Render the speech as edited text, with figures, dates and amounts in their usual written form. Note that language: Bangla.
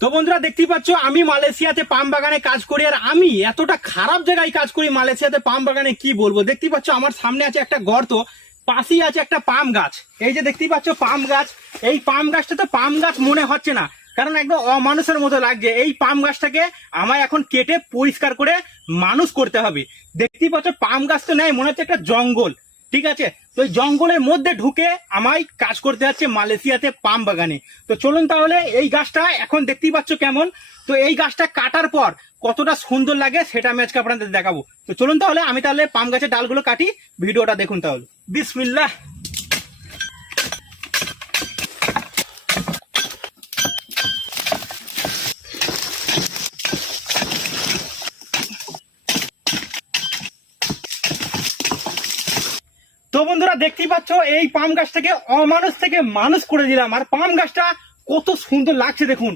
তো বন্ধুরা দেখতেই পাচ্ছ আমি মালয়েশিয়াতে পাম বাগানে কাজ করি, আর আমি এতটা খারাপ জায়গায় কাজ করি মালয়েশিয়াতে পাম বাগানে কি বলবো। দেখতেই পাচ্ছ আমার সামনে আছে একটা গর্ত, পাশেই আছে একটা পাম গাছ। এই যে দেখতেই পাচ্ছ পাম গাছ, এই পাম গাছটা তো পাম গাছ মনে হচ্ছে না, কারণ একদম অমানুষের মতো লাগছে। এই পাম গাছটাকে আমায় এখন কেটে পরিষ্কার করে মানুষ করতে হবে। দেখতেই পাচ্ছ পাম গাছ তো নেই, মনে হচ্ছে একটা জঙ্গল। ঠিক আছে, তো এই জঙ্গলের মধ্যে ঢুকে আমায় কাজ করতে হচ্ছে মালয়েশিয়াতে পাম বাগানে। তো চলুন তাহলে এই গাছটা এখন দেখতেই পাচ্ছ কেমন, তো এই গাছটা কাটার পর কতটা সুন্দর লাগে সেটা আমি আজকে আপনাদের দেখাবো। তো চলুন তাহলে আমি তাহলে পাম গাছের ডালগুলো কাটি, ভিডিওটা দেখুন তাহলে। বিসমিল্লাহ। তো বন্ধুরা দেখতেই পাচ্ছ এই পাম গাছটাকে অমানুষ থেকে মানুষ করে দিলাম, আর পাম গাছটা কত সুন্দর লাগছে দেখুন।